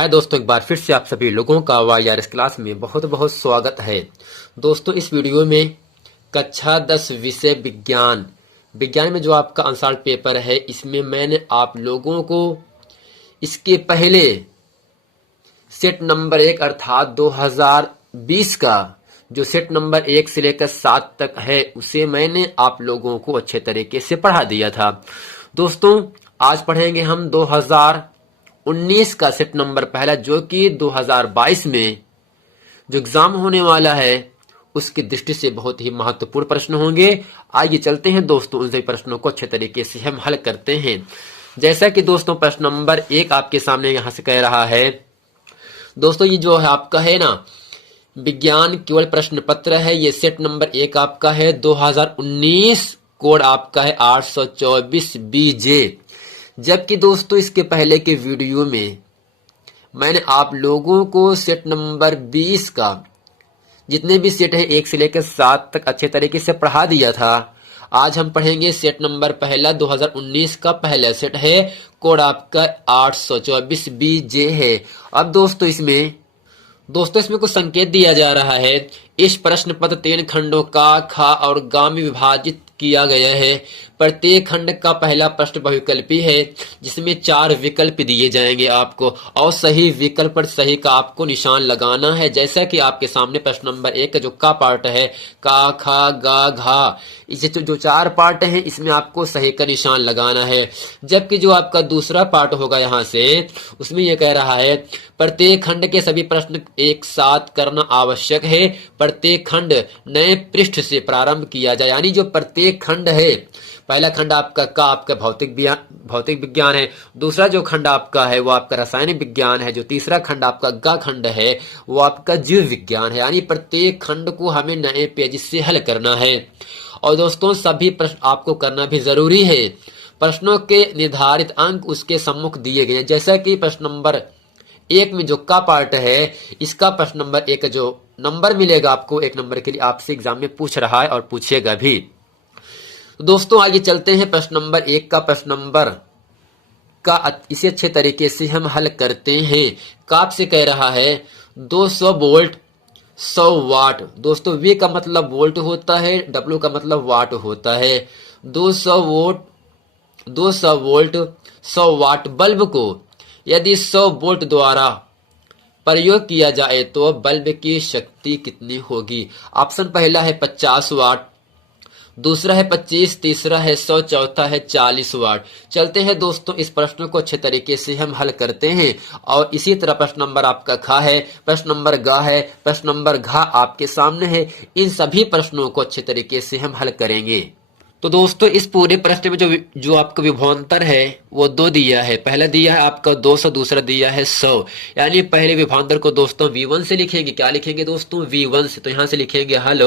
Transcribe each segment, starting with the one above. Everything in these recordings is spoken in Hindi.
हाय दोस्तों, एक बार फिर से आप सभी लोगों का वाईआरएस क्लास में बहुत बहुत स्वागत है। दोस्तों, इस वीडियो में कक्षा 10 विषय विज्ञान में जो आपका आंसर पेपर है, इसमें मैंने आप लोगों को इसके पहले सेट नंबर 1 अर्थात 2020 का जो सेट नंबर 1 से लेकर 7 तक है, उसे मैंने आप लोगों को अच्छे तरीके से पढ़ा दिया था। दोस्तों, आज पढ़ेंगे हम 2019 का सेट नंबर पहला, जो कि 2022 में जो एग्जाम होने वाला है उसकी दृष्टि से बहुत ही महत्वपूर्ण प्रश्न होंगे। आइए चलते हैं दोस्तों, उन सभी प्रश्नों को अच्छे तरीके से हम हल करते हैं। जैसा कि दोस्तों प्रश्न नंबर 1 आपके सामने यहां से कह रहा है, दोस्तों ये जो है आपका है ना विज्ञान केवल प्रश्न पत्र है। ये सेट नंबर 1 आपका है 2019, कोड आपका है 824 BJ। जबकि दोस्तों इसके पहले के वीडियो में मैंने आप लोगों को सेट नंबर 20 का जितने भी सेट है 1 से लेकर 7 तक अच्छे तरीके से पढ़ा दिया था। आज हम पढ़ेंगे सेट नंबर पहला 2019 का पहला सेट है, कोड आपका 824 BJ है। अब दोस्तों इसमें कुछ संकेत दिया जा रहा है। इस प्रश्न पत्र 3 खंडों का खा और गा में विभाजित किया गया है। प्रत्येक खंड का पहला प्रश्न बहुविकल्पी है, जिसमें 4 विकल्प दिए जाएंगे आपको, और सही विकल्प पर सही का आपको निशान लगाना है। जैसा कि आपके सामने प्रश्न नंबर 1 का जो का पार्ट है, का खा गा घा, इसे जो 4 पार्ट है इसमें आपको सही का निशान लगाना है। जबकि जो आपका दूसरा पार्ट होगा यहाँ से, उसमें यह कह रहा है प्रत्येक खंड के सभी प्रश्न एक साथ करना आवश्यक है। प्रत्येक खंड नए पृष्ठ से प्रारंभ किया जाए। यानी जो प्रत्येक खंड है, पहला खंड आपका का आपका भौतिक विज्ञान है, दूसरा जो खंड आपका है वो आपका रासायनिक विज्ञान है, जो तीसरा खंड आपका गा खंड है वो आपका जीव विज्ञान है। यानी प्रत्येक खंड को हमें नए पेज से हल करना है। और दोस्तों सभी प्रश्न आपको करना भी जरूरी है। प्रश्नों के निर्धारित अंक उसके सम्मुख दिए गए हैं। जैसा कि प्रश्न नंबर 1 में जो का पार्ट है, इसका प्रश्न नंबर 1 जो नंबर मिलेगा आपको 1 नंबर के लिए, आपसे एग्जाम में पूछ रहा है और पूछेगा भी। तो दोस्तों आगे चलते हैं। प्रश्न नंबर 1 का प्रश्न नंबर का इसे अच्छे तरीके से हम हल करते हैं। का आपसे कह रहा है 200 वोल्ट 100 वाट। दोस्तों वी का मतलब वोल्ट होता है, डब्ल्यू का मतलब वाट होता है। 200 वोल्ट 100 वाट बल्ब को यदि 100 वोल्ट द्वारा प्रयोग किया जाए तो बल्ब की शक्ति कितनी होगी? ऑप्शन पहला है 50 वाट, दूसरा है 25, तीसरा है 100, चौथा है 40 वाट। चलते हैं दोस्तों, इस प्रश्न को अच्छे तरीके से हम हल करते हैं। और इसी तरह प्रश्न नंबर आपका खा है, प्रश्न नंबर गा है, प्रश्न नंबर घा आपके सामने है। इन सभी प्रश्नों को अच्छे तरीके से हम हल करेंगे। तो दोस्तों इस पूरे प्रश्न में जो आपका विभवांतर है वो 2 दिया है। पहला दिया है आपका 200, दूसरा दिया है 100। यानी पहले विभवांतर को दोस्तों V1 से लिखेंगे। क्या लिखेंगे दोस्तों? V1 से। तो यहां से लिखेंगे हल।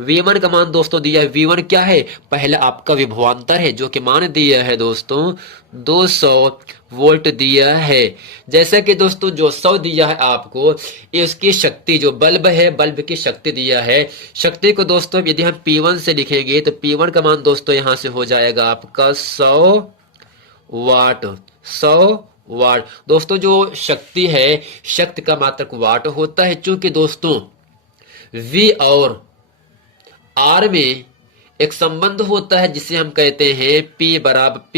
V1 का मान दोस्तों दिया है। V1 क्या है? पहला आपका विभवांतर है, जो कि मान दिया है दोस्तों 200 वोल्ट दिया है। जैसा कि दोस्तों जो 100 दिया है आपको, ये उसकी शक्ति, जो बल्ब है बल्ब की शक्ति दिया है। शक्ति को दोस्तों यदि हम P1 से लिखेंगे तो P1 का मान दोस्तों यहां से हो जाएगा आपका 100 वाट। 100 वाट दोस्तों जो शक्ति है, शक्ति का मात्रक वाट होता है। चूंकि दोस्तों V और R में एक संबंध होता है जिसे हम कहते हैं P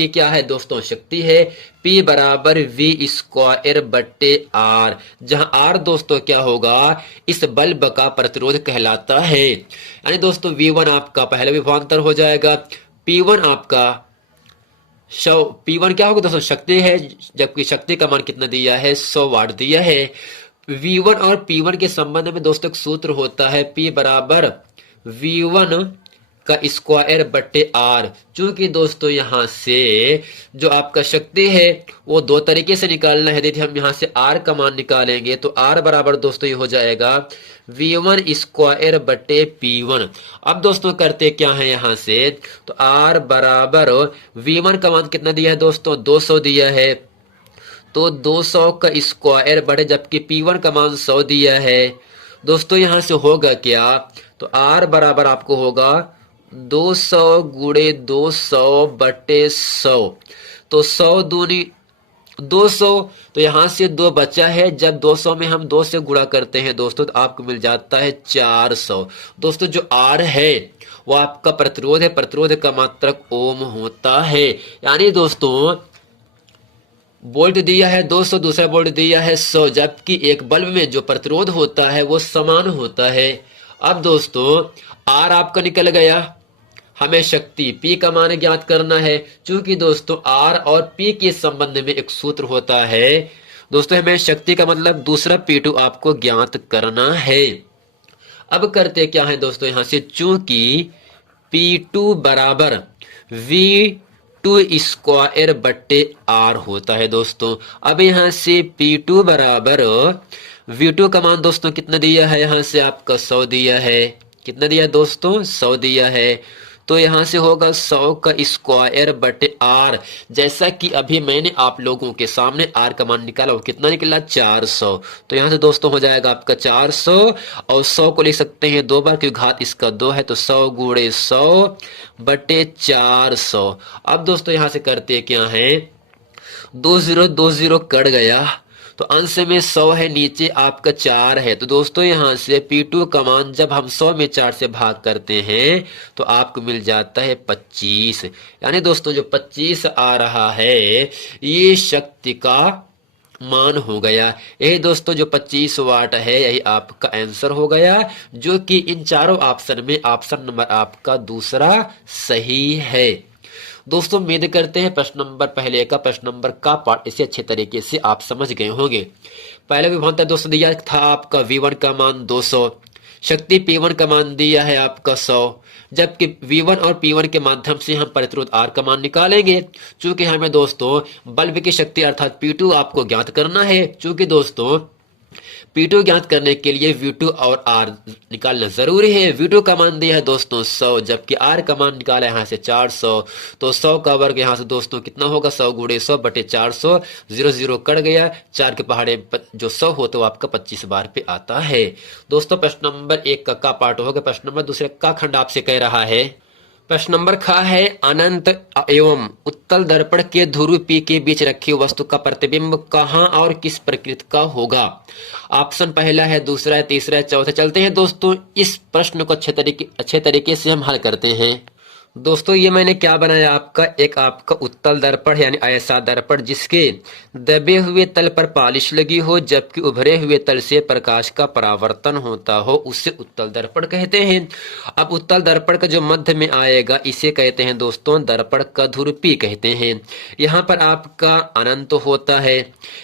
क्या है दोस्तों? शक्ति है। P बराबर V² बट्टे R, जहां R दोस्तों क्या होगा? इस बल्ब का प्रतिरोध कहलाता है। यानी दोस्तों V1 आपका पहला विभवांतर हो जाएगा। P1 आपका P1 क्या होगा दोस्तों? शक्ति है, जबकि शक्ति का मान कितना दिया है? 100 वाट दिया है। V1 और P1 के संबंध में दोस्तों एक सूत्र होता है, P बराबर V1 का स्क्वायर बट्टे R। चूंकि दोस्तों यहां से जो आपका शक्ति है वो 2 तरीके से निकालना है। यदि हम यहां से R का मान निकालेंगे तो R बराबर दोस्तों ये हो जाएगा V1 स्क्वायर बट्टे P1। अब दोस्तों करते क्या है यहां से, तो R बराबर V1 का मान कितना दिया है दोस्तों? 200 दिया है, तो 200 का स्क्वायर बढ़े, जबकि P1 का मान 100 दिया है। दोस्तों यहां से होगा क्या? तो R बराबर आपको होगा 200 गुणे 200 बटे 100। तो 100 दूनी 200, तो यहां से 2 बचा है। जब 200 में हम 2 से गुणा करते हैं दोस्तों तो आपको मिल जाता है 400। दोस्तों जो R है वो आपका प्रतिरोध है, प्रतिरोध का मात्रक ओम होता है। यानी दोस्तों वोल्ट दिया है 200, दूसरा वोल्ट दिया है 100, जबकि एक बल्ब में जो प्रतिरोध होता है वो समान होता है। अब दोस्तों R आपका निकल गया, हमें शक्ति P का मान ज्ञात करना है। चूंकि दोस्तों R और P के संबंध में एक सूत्र होता है दोस्तों, हमें शक्ति का मतलब दूसरा P2 आपको ज्ञात करना है। अब करते क्या है दोस्तों, यहां से चूंकि P2 बराबर V2 स्क्वायर बट्टे R होता है दोस्तों। अब यहां से P2 बराबर V2 का मान दोस्तों कितना दिया है, यहां से आपका 100 दिया है। कितना दिया दोस्तों, 100 दिया है। तो यहां से होगा 100 का स्क्वायर बटे R। जैसा कि अभी मैंने आप लोगों के सामने R का मान निकाला, वो कितना निकला 400। तो यहां से दोस्तों हो जाएगा आपका 400, और 100 को लिख सकते हैं 2 बार क्योंकि घात इसका 2 है, तो 100 गुणे 100 बटे 400। अब दोस्तों यहां से करते क्या है, 20 कट गया तो अंश में 100 है, नीचे आपका 4 है। तो दोस्तों यहां से P2 का मान जब हम 100 में 4 से भाग करते हैं तो आपको मिल जाता है 25। यानी दोस्तों जो 25 आ रहा है ये शक्ति का मान हो गया। यही दोस्तों जो 25 वाट है यही आपका आंसर हो गया, जो कि इन चारों ऑप्शन में ऑप्शन नंबर आपका दूसरा सही है। दोस्तों उम्मीद करते हैं प्रश्न नंबर पहले का प्रश्न नंबर का पार्ट इसे अच्छे तरीके से आप समझ गए होंगे। पहले विभवांतर दोस्तों दिया था आपका V1 का मान 200, शक्ति P1 का मान दिया है आपका 100, जबकि V1 और P1 के माध्यम से हम प्रतिरोध R का मान निकालेंगे। चूंकि हमें दोस्तों बल्ब की शक्ति अर्थात P2 आपको ज्ञात करना है। चूंकि दोस्तों P2 ज्ञात करने के लिए V2 और R निकालना जरूरी है। V2 का मान दिया है दोस्तों 100, जबकि R का मान निकाला है यहाँ से 400। तो 100 का वर्ग यहाँ से दोस्तों कितना होगा, 100 गुणे 100 बटे 400। 0 कट गया, 4 के पहाड़े जो 100 हो तो आपका 25 बार पे आता है। दोस्तों प्रश्न नंबर 1 का पार्ट हो गया। प्रश्न नंबर दूसरे का खंड आपसे कह रहा है, प्रश्न नंबर ख है अनंत एवं उत्तल दर्पण के ध्रुव P के बीच रखी वस्तु का प्रतिबिंब कहां और किस प्रकृति का होगा। ऑप्शन पहला है, दूसरा है, तीसरा है, चौथा। चलते हैं दोस्तों इस प्रश्न को अच्छे तरीके से हम हल करते हैं। दोस्तों ये मैंने क्या बनाया, आपका एक आपका उत्तल दर्पण यानी ऐसा दर्पण जिसके दबे हुए तल पर पॉलिश लगी हो जबकि उभरे हुए तल से प्रकाश का परावर्तन होता हो, उसे उत्तल दर्पण कहते हैं। अब उत्तल दर्पण का जो मध्य में आएगा इसे कहते हैं दोस्तों दर्पण का ध्रुव P कहते हैं। यहाँ पर आपका अनंत होता है,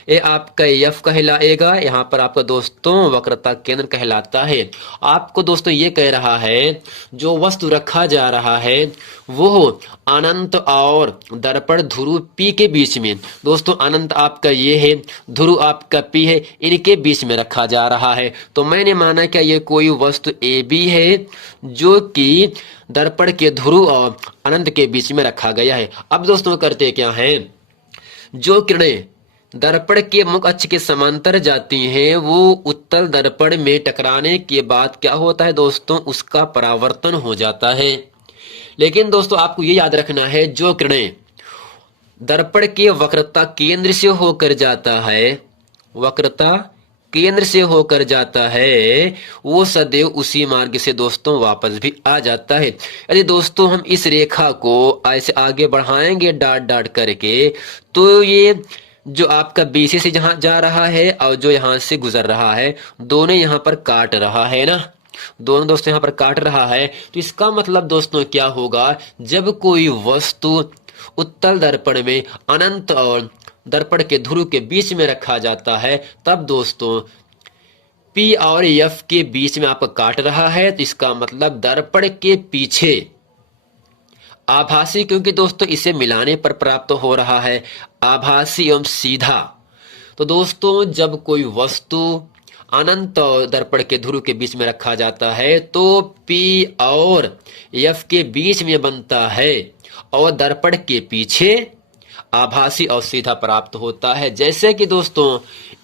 ये आपका F कहलाएगा। यहाँ पर आपका दोस्तों वक्रता केंद्र कहलाता है। आपको दोस्तों ये कह रहा है जो वस्तु रखा जा रहा है वो अनंत और दर्पण ध्रुव P के बीच में, दोस्तों अनंत आपका ये है, ध्रुव आपका P है, इनके बीच में रखा जा रहा है। तो मैंने माना क्या ये कोई वस्तु AB है जो कि दर्पण के ध्रुव और अनंत के बीच में रखा गया है। अब दोस्तों करते क्या है, जो किरणें दर्पण के मुख्य अक्ष के समांतर जाती हैं वो उत्तल दर्पण में टकराने के बाद क्या होता है दोस्तों, उसका परावर्तन हो जाता है। लेकिन दोस्तों आपको ये याद रखना है जो किरणें दर्पण के वक्रता केंद्र से होकर जाता है, वक्रता केंद्र से होकर जाता है, वो सदैव उसी मार्ग से दोस्तों वापस भी आ जाता है। यदि दोस्तों हम इस रेखा को ऐसे आगे बढ़ाएंगे डॉट डॉट करके तो ये जो आपका BC से जहां जा रहा है और जो यहां से गुजर रहा है दोनों यहां पर काट रहा है ना, दोनों दोस्तों यहां पर काट रहा है। तो इसका मतलब दोस्तों क्या होगा, जब कोई वस्तु उत्तल दर्पण में अनंत और दर्पण के ध्रुव के बीच में रखा जाता है तब दोस्तों P और F के बीच में आपका काट रहा है। तो इसका मतलब दर्पण के पीछे आभासी, क्योंकि दोस्तों इसे मिलाने पर प्राप्त हो रहा है आभासी एवं सीधा। तो दोस्तों जब कोई वस्तु अनंत और दर्पण के ध्रुव के बीच में रखा जाता है तो P और F के बीच में बनता है और दर्पण के पीछे आभासी और सीधा प्राप्त होता है। जैसे कि दोस्तों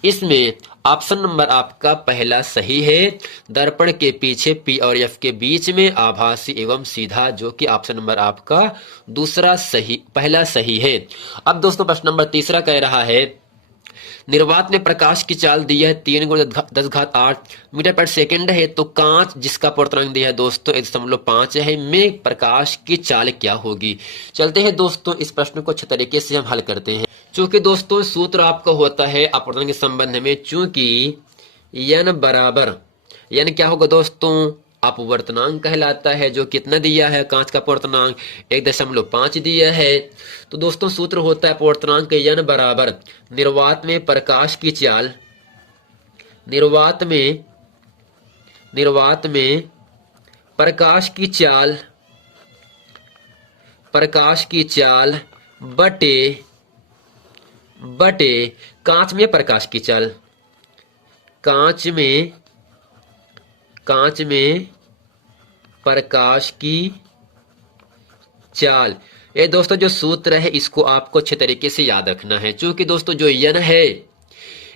इसमें ऑप्शन नंबर आपका पहला सही है। दर्पण के पीछे P और F के बीच में आभासी एवं सीधा, जो कि ऑप्शन नंबर आपका दूसरा सही, पहला सही है। अब दोस्तों प्रश्न नंबर तीसरा कह रहा है, निर्वात में प्रकाश की चाल दी है 3×10⁸ मीटर पर सेकंड है, तो कांच जिसका पूर्णांक दिया है दोस्तों 1.5 है में प्रकाश की चाल क्या होगी। चलते हैं दोस्तों इस प्रश्न को अच्छे तरीके से हम हल करते हैं। चूंकि दोस्तों सूत्र आपका होता है अपवर्तन के संबंध में, चूंकि n बराबर, n क्या होगा दोस्तों अपवर्तनांक कहलाता है, जो कितना दिया है कांच का अपवर्तनांक 1.5 दिया है। तो दोस्तों सूत्र होता है अपवर्तनांक n बराबर निर्वात में प्रकाश की चाल, निर्वात में प्रकाश की चाल बटे कांच में प्रकाश की चाल, कांच में प्रकाश की चाल। ये दोस्तों जो सूत्र है इसको आपको अच्छे तरीके से याद रखना है। चूंकि दोस्तों जो n है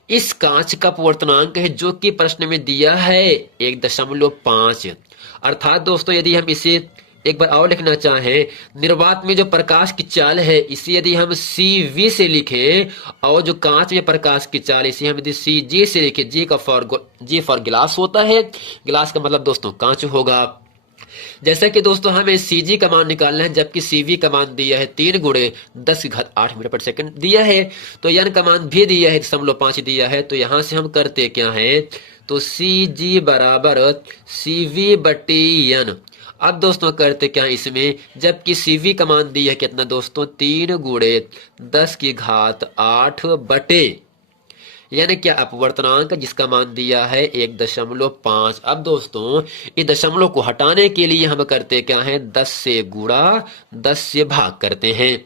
इस कांच का अपवर्तनांक है जो कि प्रश्न में दिया है 1.5। अर्थात दोस्तों यदि हम इसे एक बार और लिखना चाहें, निर्वात में जो प्रकाश की चाल है इसे यदि हम CV से लिखें और जो कांच में प्रकाश की चाल इसे हम यदि CG से लिखें, G फॉर गिलास होता है, गिलास का मतलब दोस्तों कांच होगा। जैसा कि दोस्तों हमें CG का मान निकालना है, जबकि CV का मान दिया है 3×10⁸ मीटर पर सेकंड दिया है, तो n का मान भी दिया है 5 दिया है। तो यहां से हम करते क्या है, तो CG बराबर CV बटे n। अब दोस्तों करते क्या इसमें, जबकि CV का मान दिया है कितना दोस्तों 3×10⁸ बटे यानी क्या अपवर्तनांक जिसका मान दिया है 1.5। अब दोस्तों इस दशमलव को हटाने के लिए हम करते क्या है, 10 से गुणा 10 से भाग करते हैं।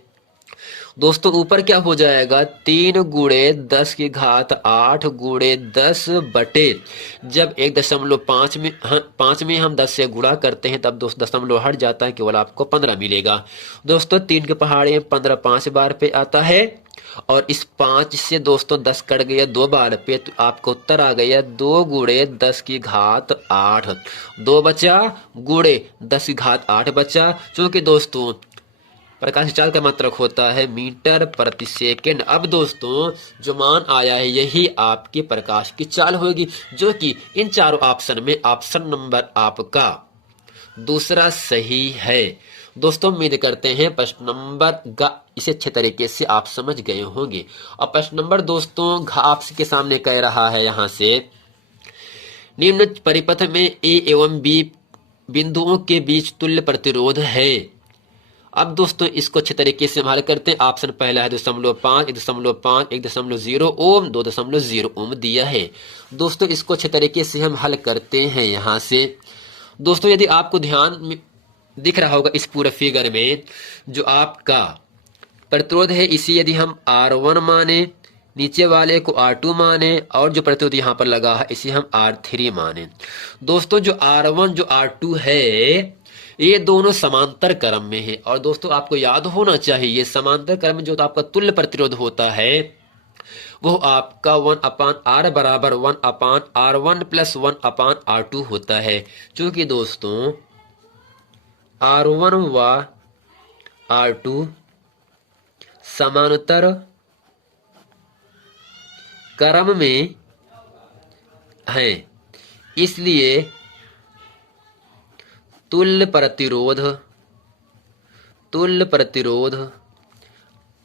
दोस्तों ऊपर क्या हो जाएगा 3×10⁸ गुणे 10 बटे, जब 1.5 में हम 10 से गुणा करते हैं तब दोस्तों दशमलव हट जाता है, केवल आपको 15 मिलेगा। दोस्तों 3 के पहाड़े 15 5 बार पे आता है और इस 5 से दोस्तों 10 कट गया 2 बार पे, तो आपको उत्तर आ गया 2×10⁸ 2 बचा गुणे 10⁸ बचा। क्योंकि दोस्तों प्रकाश चाल का मात्रक होता है मीटर प्रति सेकंड। अब दोस्तों जो मान आया है यही आपकी प्रकाश की चाल होगी, जो कि इन चारों ऑप्शन में ऑप्शन नंबर आपका दूसरा सही है। दोस्तों उम्मीद करते हैं प्रश्न नंबर इसे अच्छे तरीके से आप समझ गए होंगे। और प्रश्न नंबर दोस्तों आपके सामने कह रहा है यहां से, निम्न परिपथ में A एवं B बिंदुओं के बीच तुल्य प्रतिरोध है। अब दोस्तों इसको अच्छे तरीके से हल करते हैं। ऑप्शन पहला है 0.5, 1.5, 1.0 ओम, 2.0 ओम दिया है। दोस्तों इसको अच्छे तरीके से हम हल करते हैं यहां से। दोस्तों यदि आपको ध्यान में दिख रहा होगा इस पूरे फिगर में जो आपका प्रतिरोध है इसे यदि हम R1 माने, नीचे वाले को R2 माने और जो प्रतिरोध यहाँ पर लगा है इसे हम R3 माने। दोस्तों जो R1 जो R2 है ये दोनों समांतर क्रम में है। और दोस्तों आपको याद होना चाहिए समांतर क्रम में जो आपका तुल्य प्रतिरोध होता है वो आपका 1/R बराबर 1/R1 प्लस 1/R2 होता है। क्योंकि दोस्तों R1 व R2 समांतर क्रम में है, इसलिए तुल्य प्रतिरोध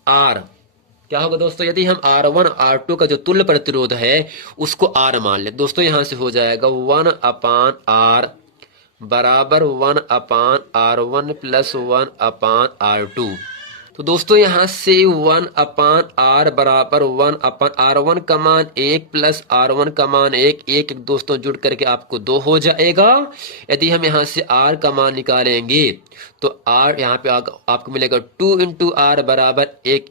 R क्या होगा दोस्तों, यदि हम R1 R2 का जो तुल्य प्रतिरोध है उसको R मान ले दोस्तों, यहां से हो जाएगा 1/R बराबर 1/R1 प्लस 1/R2। तो दोस्तों यहां से 1/R बराबर 1/R1 का मान 1 प्लस R1 का मान 1 दोस्तों जुड़ करके आपको 2 हो जाएगा। यदि हम यहां से R का मान निकालेंगे तो R यहाँ पे आपको मिलेगा 2 × R बराबर 1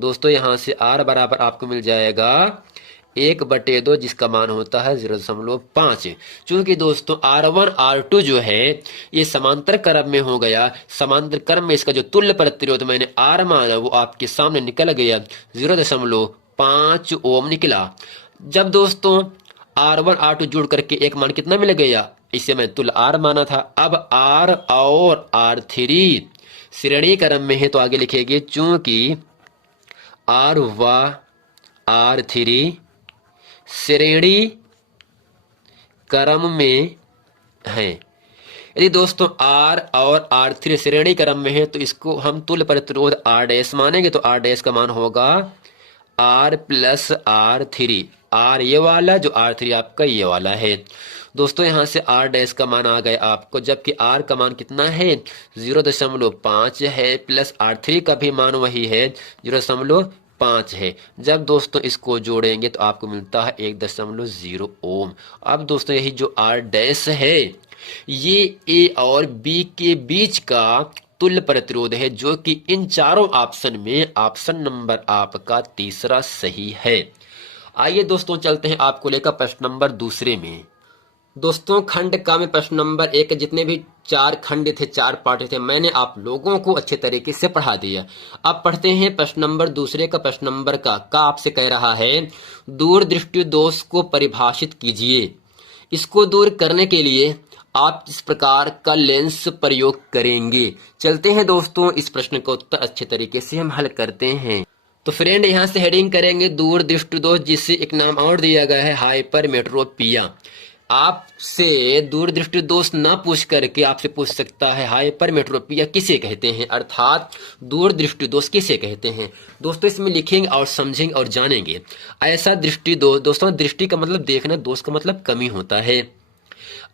दोस्तों यहां से R बराबर आपको मिल जाएगा 1/2 जिसका मान होता है 0.5। चूंकि दोस्तों R1 R2 जो है ये समांतर क्रम में हो गया, समांतर क्रम में इसका जो तुल्य प्रतिरोध मैंने R माना वो आपके सामने निकल गया 5 ओम निकला। जब दोस्तों R1 R2 जोड़ करके एक मान कितना मिल गया, इसे मैं तुल्य R माना था। अब R और R3 श्रेणी क्रम में है तो आगे लिखेंगे चूंकि R व R3 श्रेणी क्रम में है। यदि दोस्तों R और R3 श्रेणी क्रम में है तो इसको हम तुल्य प्रतिरोध R डैश मानेंगे। तो R डैश का मान होगा R प्लस R3। R ये वाला, जो R3 आपका ये वाला है। दोस्तों यहां से R डैश का मान आ गया आपको, जबकि R का मान कितना है 0.5 है, प्लस R3 का भी मान वही है 0.5 है। जब दोस्तों इसको जोड़ेंगे तो आपको मिलता है 1.0 ओम। अब दोस्तों यही जो R डैश है ये A और B के बीच का तुल्य प्रतिरोध है, जो कि इन चारों ऑप्शन में ऑप्शन नंबर आपका तीसरा सही है। आइए दोस्तों चलते हैं आपको लेकर प्रश्न नंबर दूसरे में। दोस्तों खंड का में प्रश्न नंबर 1 के जितने भी 4 खंड थे, 4 पार्ट थे, मैंने आप लोगों को अच्छे तरीके से पढ़ा दिया। अब पढ़ते हैं प्रश्न नंबर दूसरे का। प्रश्न नंबर का आपसे कह रहा है दूरदृष्टि दोष को परिभाषित कीजिए। इसको दूर करने के लिए आप इस प्रकार का लेंस प्रयोग करेंगे। चलते हैं दोस्तों इस प्रश्न का उत्तर अच्छे तरीके से हम हल करते हैं। तो फ्रेंड यहां से हेडिंग करेंगे दूरदृष्टि दोष, जिसे एक नाम और दिया गया है हाइपरमेट्रोपिया। आपसे दूरदृष्टि दोष ना पूछ करके आपसे पूछ सकता है हाइपरमेट्रोपिया किसे कहते हैं, अर्थात दूरदृष्टि दोष किसे कहते हैं। दोस्तों इसमें लिखेंगे और समझेंगे और जानेंगे। ऐसा दृष्टि दोष, दोस्तों दृष्टि का मतलब देखना, दोष का मतलब कमी होता है।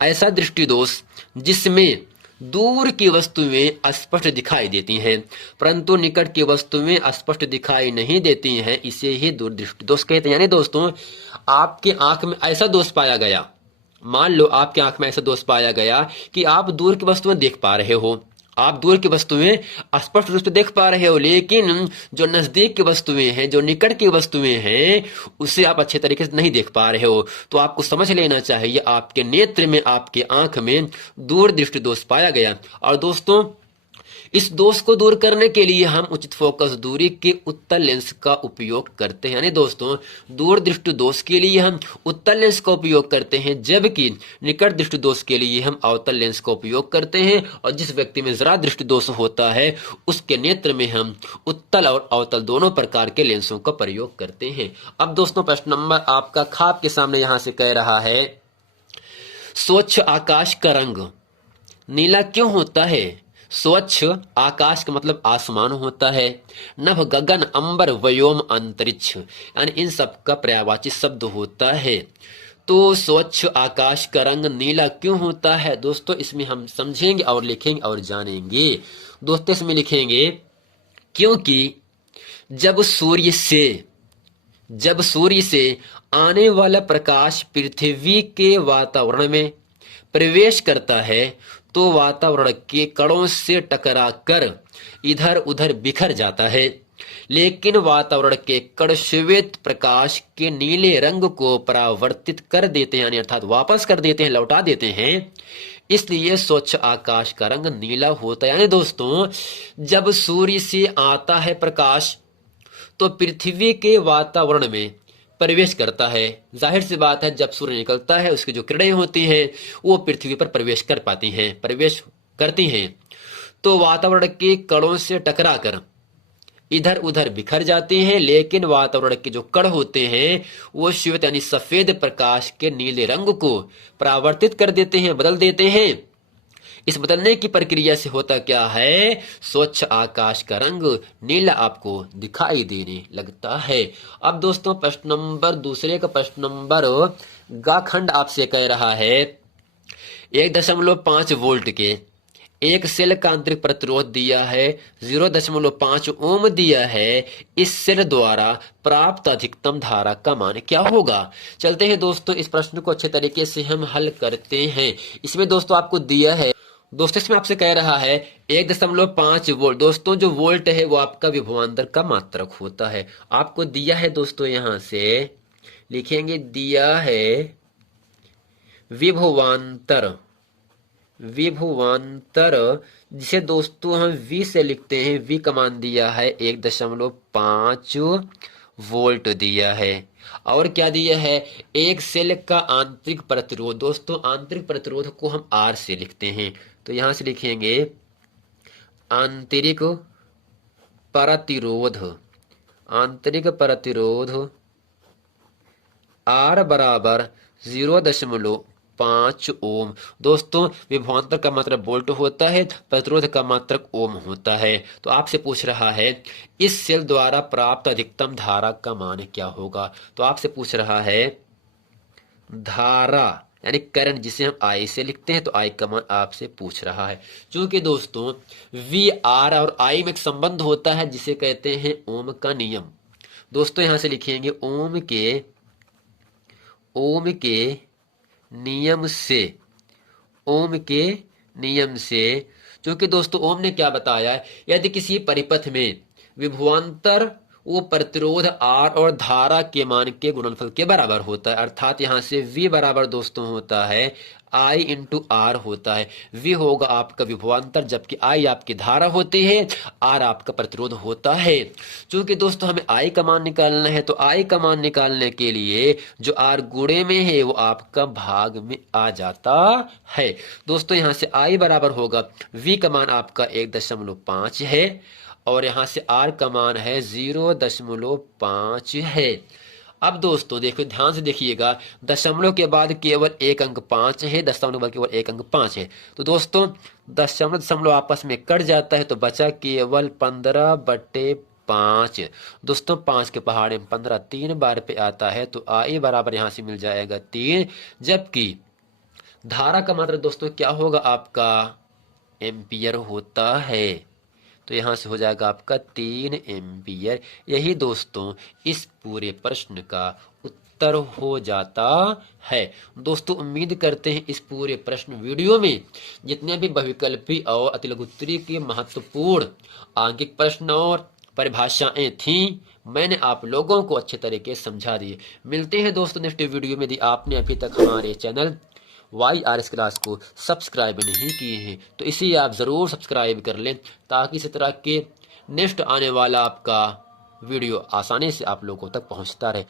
ऐसा दृष्टि दोष जिसमें दूर की वस्तुएं स्पष्ट दिखाई देती हैं परंतु निकट की वस्तुएं स्पष्ट दिखाई नहीं देती हैं, इसे ही दूरदृष्टि दोष कहते हैं। यानी दोस्तों आपके आंख में ऐसा दोष पाया गया, मान लो आपके आंख में ऐसा दोष पाया गया कि आप दूर की वस्तुएं देख पा रहे हो, आप दूर की वस्तुएं स्पष्ट रूप से देख पा रहे हो, लेकिन जो नजदीक की वस्तुएं हैं, जो निकट की वस्तुएं हैं, उसे आप अच्छे तरीके से नहीं देख पा रहे हो। तो आपको समझ लेना चाहिए आपके नेत्र में, आपके आंख में दूरदृष्टि दोष पाया गया। और दोस्तों इस दोष को दूर करने के लिए हम उचित फोकस दूरी के उत्तल लेंस का उपयोग करते हैं। यानी दोस्तों दूरदृष्टि दोष के लिए हम उत्तल लेंस का उपयोग करते हैं, जबकि निकट दृष्टि दोष के लिए हम अवतल लेंस का उपयोग करते हैं। और जिस व्यक्ति में जरा दृष्टि दोष होता है उसके नेत्र में हम उत्तल और अवतल दोनों प्रकार के लेंसों का प्रयोग करते हैं। अब दोस्तों प्रश्न नंबर आपका खाप के सामने यहां से कह रहा है स्वच्छ आकाश का रंग नीला क्यों होता है। स्वच्छ आकाश का मतलब आसमान होता है, नभ गगन अंबर व्योम अंतरिक्ष, यानी इन सब का पर्यायवाची शब्द होता है। तो स्वच्छ आकाश का रंग नीला क्यों होता है, दोस्तों इसमें हम समझेंगे और लिखेंगे और जानेंगे। दोस्तों इसमें लिखेंगे क्योंकि जब सूर्य से आने वाला प्रकाश पृथ्वी के वातावरण में प्रवेश करता है तो वातावरण के कणों से टकराकर इधर उधर बिखर जाता है, लेकिन वातावरण के कण श्वेत प्रकाश के नीले रंग को परावर्तित कर देते हैं, यानी अर्थात वापस कर देते हैं, लौटा देते हैं। इसलिए स्वच्छ आकाश का रंग नीला होता है। यानी दोस्तों जब सूर्य से आता है प्रकाश तो पृथ्वी के वातावरण में प्रवेश करता है। जाहिर सी बात है जब सूर्य निकलता है उसकी जो किरणें होती हैं वो पृथ्वी पर प्रवेश कर पाती हैं, प्रवेश करती हैं, तो वातावरण के कणों से टकराकर इधर उधर बिखर जाती हैं, लेकिन वातावरण के जो कण होते हैं वो श्वेत यानी सफेद प्रकाश के नीले रंग को परावर्तित कर देते हैं, बदल देते हैं। इस बदलने की प्रक्रिया से होता क्या है, स्वच्छ आकाश का रंग नीला आपको दिखाई देने लगता है। अब दोस्तों प्रश्न नंबर दूसरे का प्रश्न नंबर ग खंड आपसे कह रहा है 1.5 वोल्ट के एक सेल का आंतरिक प्रतिरोध दिया है 0.5 ओम दिया है, इस सेल द्वारा प्राप्त अधिकतम धारा का मान क्या होगा। चलते हैं दोस्तों इस प्रश्न को अच्छे तरीके से हम हल करते हैं। इसमें दोस्तों आपको दिया है, दोस्तों इसमें आपसे कह रहा है 1.5 वोल्ट। दोस्तों जो वोल्ट है वो आपका विभवांतर का मात्रक होता है। आपको दिया है दोस्तों यहां से लिखेंगे दिया है विभवांतर, जिसे दोस्तों हम V से लिखते हैं। V का मान दिया है 1.5 वोल्ट दिया है। और क्या दिया है, एक सेल का आंतरिक प्रतिरोध। दोस्तों आंतरिक प्रतिरोध को हम आर से लिखते हैं, तो यहां से लिखेंगे आंतरिक प्रतिरोध। आंतरिक प्रतिरोध आर बराबर 0.5 ओम। दोस्तों विभवांतर का मात्रक वोल्ट होता है, प्रतिरोध का मात्रक ओम होता है। तो आपसे पूछ रहा है इस सेल द्वारा प्राप्त अधिकतम धारा का मान क्या होगा। तो आपसे पूछ रहा है धारा यानी करंट, जिसे हम आई से लिखते हैं, तो आई का मान आपसे पूछ रहा है। क्योंकि दोस्तों वी आर और आई में एक संबंध होता है जिसे कहते हैं ओम का नियम। दोस्तों यहां से लिखेंगे ओम के नियम से, ओम के नियम से। क्योंकि दोस्तों ओम ने क्या बताया है, यदि किसी परिपथ में विभवांतर वो प्रतिरोध आर और धारा के मान के गुणनफल के बराबर होता है, अर्थात यहां से V बराबर दोस्तों होता है I इंटू आर होता है। V होगा आपका विभवांतर, जबकि I आपकी धारा होती है, R आपका प्रतिरोध होता है। क्योंकि दोस्तों हमें I का मान निकालना है, तो I का मान निकालने के लिए जो R गुणे में है वो आपका भाग में आ जाता है। दोस्तों यहां से I बराबर होगा, V का मान आपका 1.5 है और यहां से R का मान है 0.5 है। अब दोस्तों देखो ध्यान से देखिएगा, दशमलव के बाद केवल एक अंक 5 है, दशमलव के बाद केवल एक अंक 5 है। तो दोस्तों दशमलव दशमलव आपस में कट जाता है, तो बचा केवल 15/5। दोस्तों 5 के पहाड़े में 15 3 बार पे आता है, तो आई बराबर यहां से मिल जाएगा 3। जबकि धारा का मात्रा दोस्तों क्या होगा, आपका एम्पियर होता है, तो यहां से हो जाएगा आपका 3 एम्पियर। यही दोस्तों इस पूरे प्रश्न का उत्तर हो जाता है। दोस्तों उम्मीद करते हैं इस पूरे प्रश्न वीडियो में जितने भी बहुविकल्पी और अतिलघुत्तरी के महत्वपूर्ण आंकिक प्रश्न और परिभाषाएं थीं, मैंने आप लोगों को अच्छे तरीके से समझा दिए। मिलते हैं दोस्तों नेक्स्ट वीडियो में। यदि आपने अभी तक हमारे चैनल YRS क्लास को सब्सक्राइब नहीं किए हैं तो इसे आप ज़रूर सब्सक्राइब कर लें, ताकि इसी तरह के नेक्स्ट आने वाला आपका वीडियो आसानी से आप लोगों तक पहुंचता रहे।